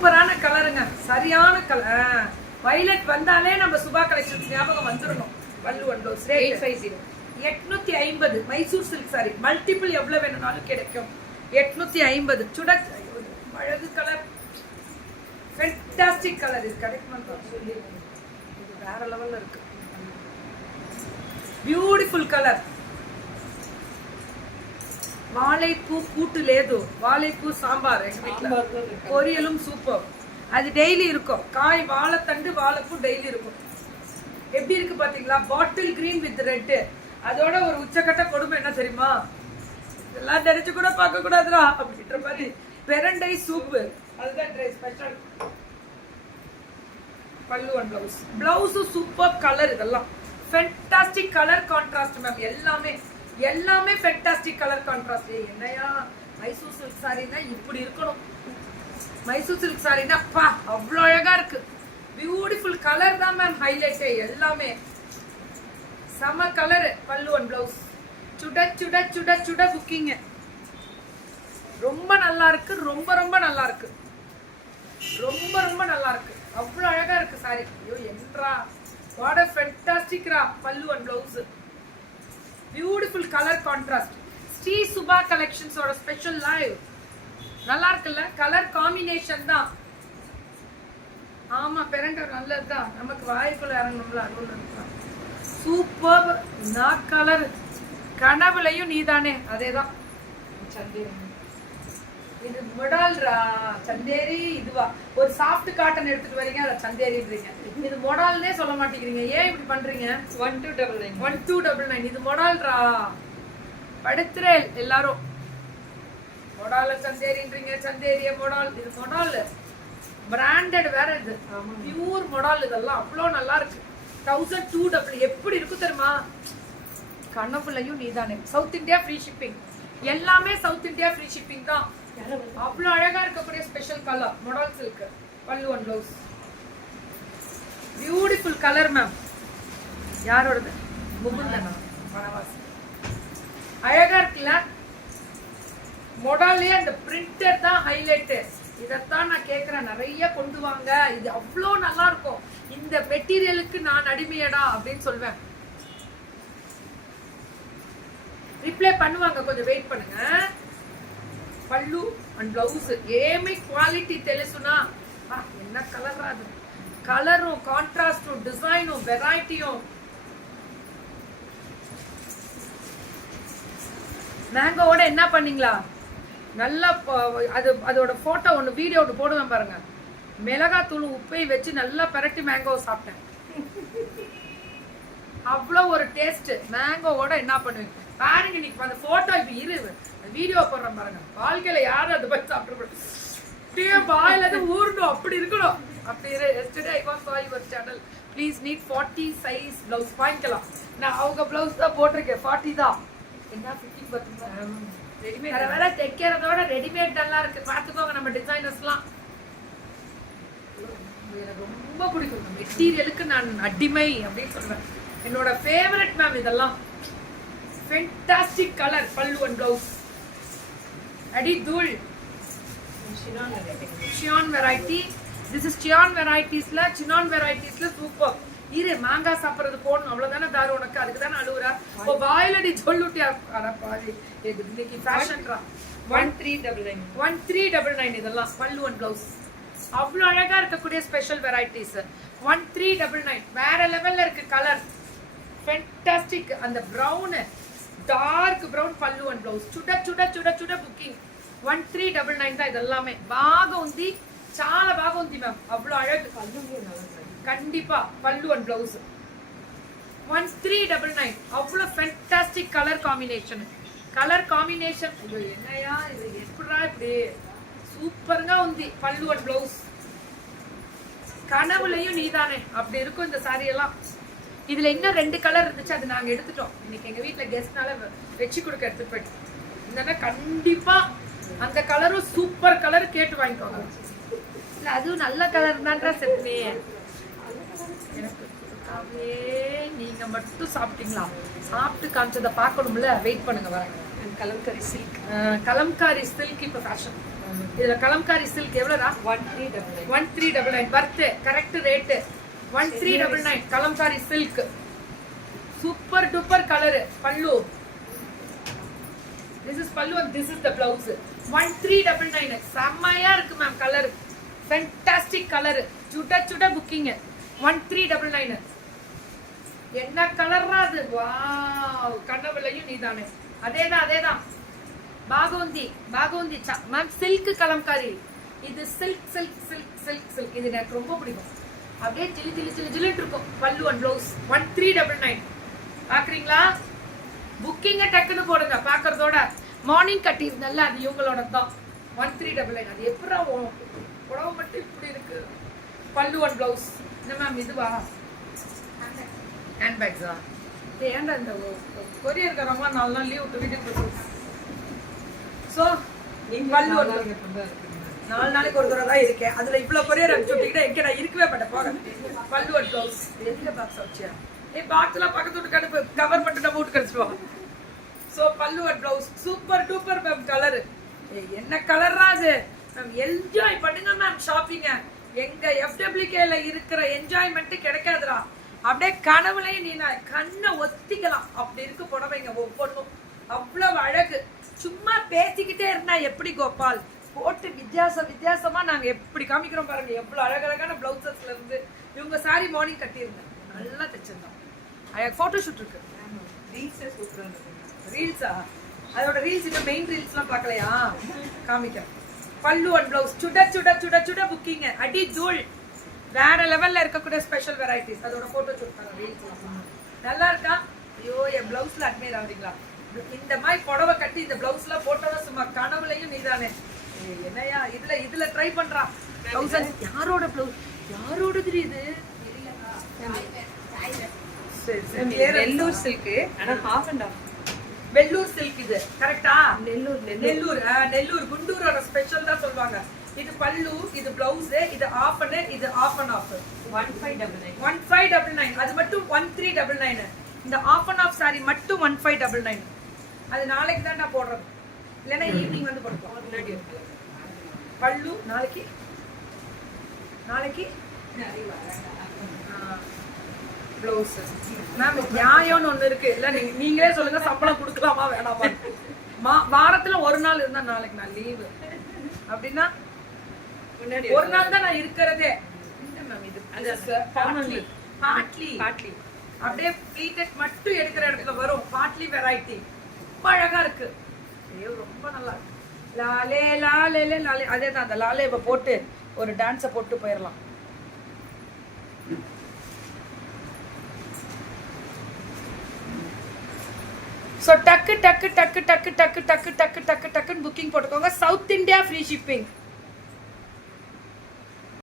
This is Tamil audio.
சூப்பரான கலருங்க, சரியான கலர். வயலட் வந்தாலே நம்ம சுபா கலெக்ஷன்ஸ் ஞாபகம் வந்துடணும். பல்லு and blouse 850 850 Mysore silk sorry. Multiple எவ்வளவு வேணும்னாலும் கிடைக்கும். 850 சுட அழகு கலர், ஃபேண்டாஸ்டிக் கலர். இது கிடைக்குமா சொல்லி இது வேற லெவல்ல இருக்கு. Beautiful colour. வாழைப்பூ கூட்டு லேது, வாழைப்பூ சாம்பார் எங்க வீட்டுல, பொரியலும் சூப்பர். அது டெய்லி இருக்கும். காய் வாழைத்தண்டு வாழைப்பூ டெய்லி இருக்கும். எப்படி இருக்கு பாத்தீங்களா? Bottle green with red. அதோட ஒரு உச்சக்கட்ட கொடுமை என்ன தெரியுமா? இதெல்லாம் நினைச்சு கூட பார்க்க கூடாதுடா அப்படின்ற மாதிரி பெரண்டை சூப்பு. அதுதான் ஸ்பெஷல். பல்லு and blouse. Blouse super colour. இதெல்லாம் ஃபேண்டாஸ்டிக் கலர் கான்ட்ராஸ்ட் மேம். எல்லாமே ஃபேண்டாஸ்டிக் கலர் கான்ட்ராஸ்ட். என்னையா மைசூர் சில்க் சாரினா இப்படி இருக்கணும். மைசூர் சில்க் சாரினா பா அவ்வளோ அழகா இருக்கு. பியூட்டிஃபுல் கலர் தான் மேம் ஹைலைட். எல்லாமே செம கலர். பல்லு அண்ட் பிளவுஸ் சுட சுட சுட சுட புக்கிங். ரொம்ப நல்லா இருக்கு. ரொம்ப நல்லா இருக்கு. ரொம்ப நல்லா இருக்கு. அவ்வளோ அழகா இருக்கு சாரி. ஐயோ என்றா வாட் a fantastic ரா. Pallu and blouse beautiful colour contrast. Sri Subha கலெக்ஷன்ஸோட ஸ்பெஷல் லைவ். நல்லா இருக்குல்ல? கலர் காம்பினேஷன் தான். ஆமா பெரண்டர் நல்லதுதான். நமக்கு வாய்க்குள்ள இறங்கணும்ல, அது சூப்பர். நான் கலர் கனவுலையும் நீதானே. அதேதான். இது மொடால்ரா சந்தேரி. இதுவா ஒரு சாஃப்ட் காட்டன் எடுத்துட்டு வரீங்க, அதை சந்தேரின்றீங்க. இது மொடால்னே சொல்ல மாட்டேங்கிறீங்க. ஏன் இப்படி பண்றீங்க? 1299 இது மொடால்ரா. படுத்துறேன் எல்லாரும். மொடால சந்தேரின்றீங்க. சந்தேரிய மொடால். இது மொடால் பிராண்டட் வேற. இது பியூர் மொடால். இதெல்லாம் அவ்வளோ நல்லா இருக்கு. 1200 எப்படி இருக்கு தெரியுமா? கனவுலையும் நீதானே. South India free shipping. எல்லாமே சவுத் இந்தியா ஃப்ரீ ஷிப்பிங் தான். அவ்வளோ அழகா இருக்கக்கூடிய special colour modal silk. Pallu and blouse beautiful colour ma'am. யாரோடது? முகுந்தனா வனவாசி. அழகா இருக்குல்ல? மொடாலே அந்த பிரிண்டர் தான் ஹைலைட். இதைத்தான் நான் கேட்கிறேன். நிறைய கொண்டு வாங்க. இது அவ்வளோ நல்லா இருக்கும். இந்த மெட்டீரியலுக்கு நான் அடிமையடா அப்படின்னு சொல்வேன். ரிப்ளை பண்ணுவாங்க, கொஞ்சம் வெயிட் பண்ணுங்க. పళ్ళు అండ్ బ్లౌజ్ ఏమి క్వాలిటీ తెలుసునా என்ன கலரா அது. கலரும் கான்ட்ராஸ்டும் டிசைனும் வெரைட்டியும். மேங்கோவோட என்ன பண்ணீங்களா? நல்லா அதோட போட்டோ ஒன்று வீடியோ ஒன்று போடுவேன் பாருங்க. மிளகாத்தூள் உப்பை வச்சு நல்லா பரட்டி மேங்கோவை சாப்பிட்டேன். அவ்வளோ ஒரு டேஸ்ட். மேங்கோவோட என்ன பண்ணுவீங்க பாருங்க. இன்னைக்கு அந்த போட்டோ இப்ப இரு வீடியோ போடுறேன் பாருங்க. வாழ்க்கையில யாரும் அதை பத்தி சாப்பிட்டு வாயில ஊறணும் அப்படி இருக்கணும். அப்படி yesterday I saw your channel. Please need 40 size blouse வாங்கிக்கலாம். நான் அவங்க பிளவுஸ் தான் போட்டிருக்கேன். 40 தான். என்ன ஃபிட்டிங் பாத்தீங்களா? ரெடிமேட் வேற தைக்கிறதோட ரெடிமேட் நல்லா இருக்கு. பாத்துக்கோங்க நம்ம டிசைனர்ஸ்லாம். எனக்கு ரொம்ப பிடிக்கும். மெட்டீரியலுக்கு நான் அடிமை அப்படின்னு சொல்றேன். என்னோட ஃபேவரட் மேம் இதெல்லாம். Fantastic colour. Pallu and blouse அடி தூள். Cyan variety. This is cyan வெரைட்டிஸ்ல சினான் வெரைட்டிஸ்ல சூப்பர். இரு மாங்காய் சாப்பிட்றது போடணும் அவ்வளவுதானே தாரு உனக்கு. அதுக்கு தானே அழுவுறா. இப்போ வாயிலடி சொல்லுட்டியா? இன்னைக்கு ஃபேஷன்ரா. 1399 இதெல்லாம். பல்லு அண்ட் பிளவுஸ் அவ்வளோ அழகா இருக்கக்கூடிய ஸ்பெஷல் வெரைட்டிஸ். 1399 வேற லெவல்ல இருக்கு கலர். ஃபேண்டாஸ்டிக். அந்த ப்ரௌன் டார்க் ப்ரௌன் பல்லு அண்ட் பிளவுஸ். சுட சுட சுட சுட புக்கிங். 1399 தான் இதெல்லாமே. బాగా ఉంది, చాలా బాగా ఉంది మ్యామ్. అవ్వలో అழகு. கண்டிப்பா பல்லு அண்ட் பிளவுஸ் 1399. அவ்வளோ fantastic colour combination. Colour combination என்னையா இது எப்படா இப்படி சூப்பருங்க ఉంది. பல்லு அண்ட் பிளவுஸ் கனவுலையும் நீதானே அப்படி இருக்கும் இந்த சாரி எல்லாம். இதுல இன்னும் 2 கலர் இருந்துச்சு, அது நாங்க எடுத்துட்டோம். இன்னைக்கு எங்க வீட்டுல கெஸ்ட்னால வச்சு கொடுக்க எடுத்துட்டு போயிட்டு. இல்லைன்னா கண்டிப்பா அந்த கலரும் சூப்பர் கலர் கேட்டு வாங்கிக்கோங்க. இல்ல அதுவும் நல்ல கலர் தான்டா செத்னி. எனக்கு நீங்க மட்டும் சாப்பிட்டீங்களா? சாப்பிட்டு காமிச்சதை பார்க்கணும்ல. வெயிட் பண்ணுங்க வரேன். கலம்காரி சில்க். கலம்காரி சில்க் இப்போ ஃபேஷன். இதுல கலம்காரி சில்க் எவ்வளோடா? 1399 பர்த் correct rate 1399 Kalamkari silk super duper colour. Pallu this is pallu and this is the blouse. 1399 செம்மையா இருக்கு மேம். Colour fantastic colour. சுட சுட புக்கிங் 1399. என்ன கலர்ரா அது? வாவ் கனவுலையும் நீதானே. அதேதான் பாகோந்தி மேம். சில்க் கலம்காரி. இது silk silk silk silk silk. இது எனக்கு ரொம்ப பிடிக்கும். அப்படியே ஜிலி ஜிலி ஜிலி ஜிலிட்டு இருக்கும். பல்லு அண்ட் ப்ளவுஸ் 1399. பாக்குறீங்களா? புக்கிங்க டக்குன்னு போடுங்க. பாக்குறதோட மார்னிங் கட்டி இருந்தால அது இவங்களோட தான். 1399. அது எப்படா புடவை மட்டும் இப்படி இருக்கு. பல்லு அண்ட் ப்ளவுஸ். என்ன மேம் இதுவா? ஹேண்ட் பேக்ஸா? ஏன்டா இந்த கொரியர் காரமா 4 நாள் லீவ் விட்டு வீட்டுக்கு போச்சு. ஸோ பல்லு 4 நாளைக்கு ஒரு தடவை தான் இருக்கேன். அதுல இவ்வளவு கொரியர் அனுப்பிச்சு விட்டீங்கன்னா எங்க நான் இருக்கவே மாட்டேன். போக பல்லு அண்ட் ப்ளவுஸ். எங்க பாக்ஸ் வச்சியா? பாக்ஸ்லாம் பக்கத்து வீட்டு கடுப்பு கவர் மட்டும் நம்ம வீட்டு கடிச்சிடுவோம். ஸோ பல்லு and blouse super duper ma'am. Colour என்ன கலர்ரா அது? மேம் என்ஜாய் பண்ணுங்க மேம். ஷாப்பிங்க எங்க FWKல இருக்கிற என்ஜாய்மெண்ட் கிடைக்காதுடா. அப்படியே கனவுலையும் நீ கண்ணை ஒத்திக்கலாம். அப்படி இருக்கு புடவைங்க ஒவ்வொன்றும். அவ்வளவு அழகு. சும்மா பேசிக்கிட்டே இருந்தா எப்படி கோபால் போட்டு வித்தியாசமா நாங்க எப்படி காமிக்கிறோம் பாருங்க. எவ்வளவு அழகழகான பிளவுசஸ்ல இருந்து இவங்க சாரி மார்னிங் கட்டியிருந்தேன். நல்லா தைச்சிருந்தோம். போட்டோ ஷூட் இருக்கு. ரீல்ஸா? அதோட ரீல்ஸ் இந்த மெயின் ரீல்ஸ்லாம் பார்க்கலையா? காமிக்கிறேன். பல்லு அண்ட் ப்ளவுஸ் சுட சுட சுட சுட புக்கிங். அடி தூள். வேற லெவல்ல இருக்கக்கூடிய ஸ்பெஷல் வெரைட்டிஸ். அதோட போட்டோ ஷூட் பண்ண ரீல்ஸ் நல்லா இருக்கா? ஐயோ என் பிளவுஸ்ல அட்மையர் ஆகுறீங்களா? இந்த மாதிரி புடவை கட்டி இந்த பிளவுஸ்ல போட்டோட சும்மா கனவுலையும் நீதானே. என்னையா இதுல ட்ரை பண்றா. 1000 யாரோட பிளவுஸ்? யாரோடது இது? வெல்லூர் சில்க். ஆனா half and half. Vellore silk இது கரெக்ட்டா? நெல்லூர் குண்டூரோட ஸ்பெஷல் தான் சொல்வாங்க. இது பல்லு, இது பிளவுஸ், இது ஆஃப் அண்ட் இது ஆஃப் அண்ட் ஆஃப் 1599. அது மட்டும் 1399. இந்த ஆஃப் அண்ட் ஆஃப் சாரி மட்டும் 1599. அது நாளைக்கு தான் நான் போடுறது. இல்லைன்னா ஈவினிங் வந்து போடுவோம். பல்லு நாளைக்கு ப்ளவுஸ் மேம். நியாயம்னு ஒண்ணு இருக்கு இல்ல? நீங்களே சொல்லுங்க. சம்பளம் கொடுக்கலாமா வேணாமா? வாரத்துல ஒரு நாள் இருந்தா நாளைக்கு நான் லீவு அப்படின்னா ஒரு நாள் தான் நான் இருக்கிறதே. பாட்லி அப்படியே ப்ளீட்டட் மட்டும் எடுக்கிற இடத்துல வரும். பாட்லி வெரைட்டி ரொம்ப அழகா இருக்கு. ரொம்ப நல்லா இருக்கு. லாலே லாலே லாலே. அதே தான் அந்த லாலேவை போட்டு ஒரு டான்ஸை போட்டு போயிடலாம். ஸோ டக்கு டக்கு டக்கு டக்கு டக்கு டக்கு டக்கு டக்கு டக்குன்னு புக்கிங் போட்டுக்கோங்க. South India free shipping.